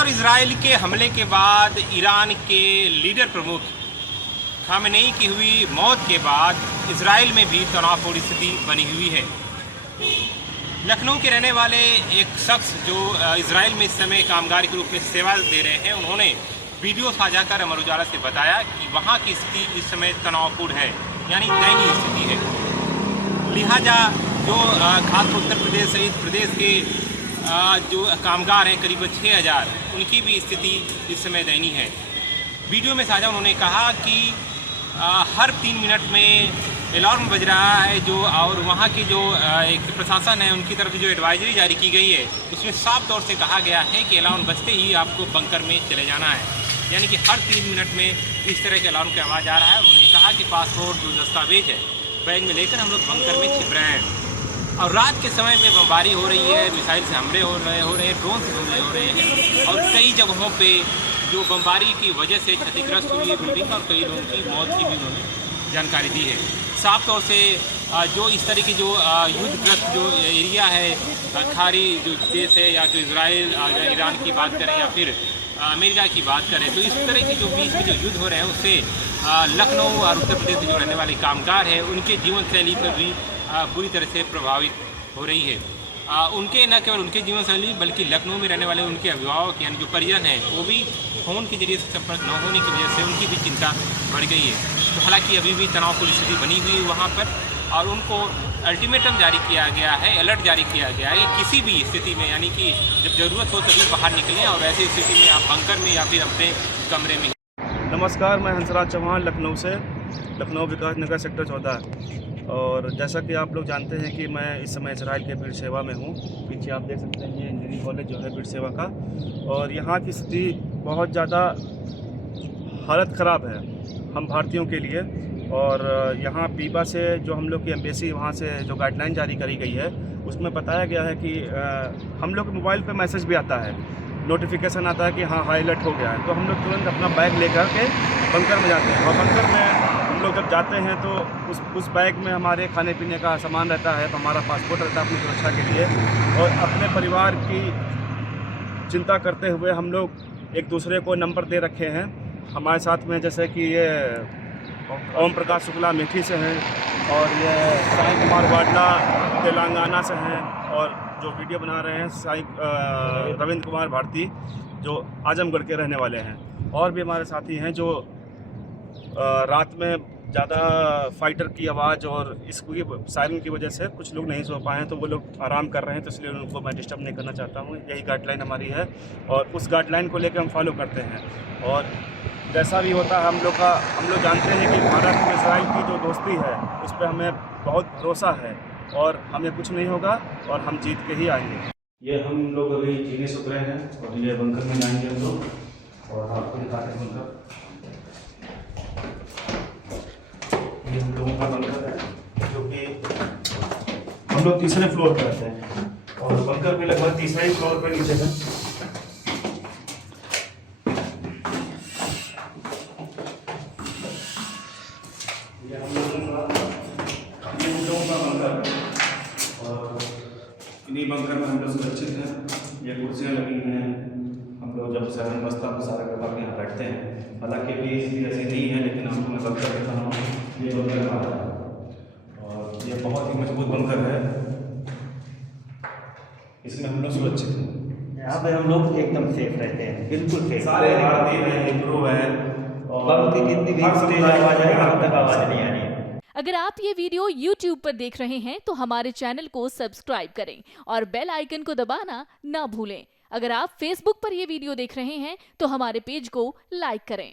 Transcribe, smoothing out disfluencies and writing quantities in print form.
और इजराइल के हमले के बाद ईरान के लीडर प्रमुख खामेनेई की हुई मौत के बाद इजराइल में भी तनावपूर्ण स्थिति बनी हुई है। लखनऊ के रहने वाले एक शख्स जो इजराइल में इस समय कामगार के रूप में सेवा दे रहे हैं, उन्होंने वीडियो साझा कर अमर उजाला से बताया कि वहाँ की स्थिति इस समय तनावपूर्ण है, यानी दयनीय स्थिति है। लिहाजा जो खासकर उत्तर प्रदेश सहित प्रदेश के जो कामगार हैं करीब 6000, उनकी भी स्थिति इस समय दयनीय है। वीडियो में साझा उन्होंने कहा कि हर 3 मिनट में अलार्म बज रहा है और वहाँ की जो एक प्रशासन है उनकी तरफ जो एडवाइजरी जारी की गई है उसमें साफ तौर से कहा गया है कि अलार्म बजते ही आपको बंकर में चले जाना है, यानी कि हर 3 मिनट में इस तरह के अलार्म की आवाज़ आ रहा है। उन्होंने कहा कि पासपोर्ट जो दस्तावेज है बैग में लेकर हम लोग बंकर में छिप रहे हैं और रात के समय में बमबारी हो रही है, मिसाइल से हमले हो रहे हैं, ड्रोन से हमले हो रहे हैं और कई जगहों पर जो बमबारी की वजह से क्षतिग्रस्त हुई है बिल्डिंग और कई लोगों की मौत की भी उन्होंने जानकारी दी है। साफ तौर से जो इस तरह की जो युद्धग्रस्त जो एरिया है खाड़ी जो देश है या तो इजराइल ईरान की बात करें या फिर अमेरिका की बात करें, तो इस तरह की जो बीच में जो युद्ध हो रहे हैं उससे लखनऊ और उत्तर प्रदेश में जो रहने वाले कामगार हैं उनके जीवन शैली पर भी बुरी तरह से प्रभावित हो रही है। उनके न केवल उनके जीवन शैली बल्कि लखनऊ में रहने वाले उनके अभिभावक यानी जो परिजन हैं वो भी फ़ोन के जरिए से संपर्क न होने की वजह से उनकी भी चिंता बढ़ गई है। तो हालांकि अभी भी तनावपूर्ण स्थिति बनी हुई वहाँ पर और उनको अल्टीमेटम जारी किया गया है, अलर्ट जारी किया गया है कि किसी भी स्थिति में यानी कि जब ज़रूरत हो तभी बाहर निकलें और ऐसी स्थिति में आप बंकर में या फिर अपने कमरे में। नमस्कार, मैं हंसराज चौहान लखनऊ से, लखनऊ विकास नगर सेक्टर 14। और जैसा कि आप लोग जानते हैं कि मैं इस समय इजराइल के बीर शेवा में हूँ। पीछे आप देख सकते हैं ये इंजीनियरिंग कॉलेज जो है बीर शेवा का, और यहाँ की स्थिति बहुत ज़्यादा हालत ख़राब है हम भारतीयों के लिए। और यहाँ पीबा से जो हम लोग की एम्बेसी वहाँ से जो गाइडलाइन जारी करी गई है उसमें बताया गया है कि हम लोग के मोबाइल पे मैसेज भी आता है, नोटिफिकेशन आता है कि हाँ हाई अलर्ट हो गया है, तो हम लोग तुरंत अपना बैग लेकर के बंकर में जाते हैं। और बंकर में हम लोग जब जाते हैं तो उस बैग में हमारे खाने पीने का सामान रहता है, हमारा पासपोर्ट रहता है अपनी सुरक्षा के लिए। और अपने परिवार की चिंता करते हुए हम लोग एक दूसरे को नंबर दे रखे हैं। हमारे साथ में जैसे कि ये ओम प्रकाश शुक्ला मेठी से हैं और ये साई कुमार वाडला तेलंगाना से हैं, और जो वीडियो बना रहे हैं साई रविंद्र कुमार भारती जो आजमगढ़ के रहने वाले हैं। और भी हमारे साथी हैं जो रात में ज़्यादा फाइटर की आवाज़ और इसकी सायरन की वजह से कुछ लोग नहीं सो पाए हैं, तो वो लोग आराम कर रहे हैं, तो इसलिए उनको मैं डिस्टर्ब नहीं करना चाहता हूँ। यही गाइडलाइन हमारी है और उस गाइडलाइन को लेकर हम फॉलो करते हैं। और जैसा भी होता है हम लोग जानते हैं कि भारत में इजराइल की जो दोस्ती है उस पर हमें बहुत भरोसा है और हमें कुछ नहीं होगा और हम जीत के ही आएंगे। ये हम लोग अभी जीने से उतरे हैं और ये बंकर में जाएंगे हम लोग, और आपको दिखाते हैं बंकर। ये हम लोगों का बंकर है जो कि हम लोग तीसरे फ्लोर पर रहते हैं और बंकर भी लगभग तीसरे ही फ्लोर पर नीचे है। ये हम लोगों का बंकर है और इन्हीं बंकर में हम लोग सुरक्षित हैं। ये कुर्सियाँ लगी हैं, हम लोग जब सायरन बजता है तो सारा करवा के यहाँ बैठते हैं। हालांकि अभी स्थिति ऐसी नहीं है, लेकिन आपको मैं बंकर दिखा रहा हूँ। ये बंकर हमारा है और ये बहुत ही मजबूत बंकर है, इसमें हम लोग सुरक्षित हैं। यहाँ पे हम लोग एकदम सेफ रहते हैं, बिल्कुल सेफ। सारे भारतीय हैं, हिब्रू हैं और जितनी भी तेज आवाज़ है हम तक आवाज़ नहीं आ रही है। अगर आप ये वीडियो YouTube पर देख रहे हैं तो हमारे चैनल को सब्सक्राइब करें और बेल आइकन को दबाना ना भूलें। अगर आप Facebook पर ये वीडियो देख रहे हैं तो हमारे पेज को लाइक करें।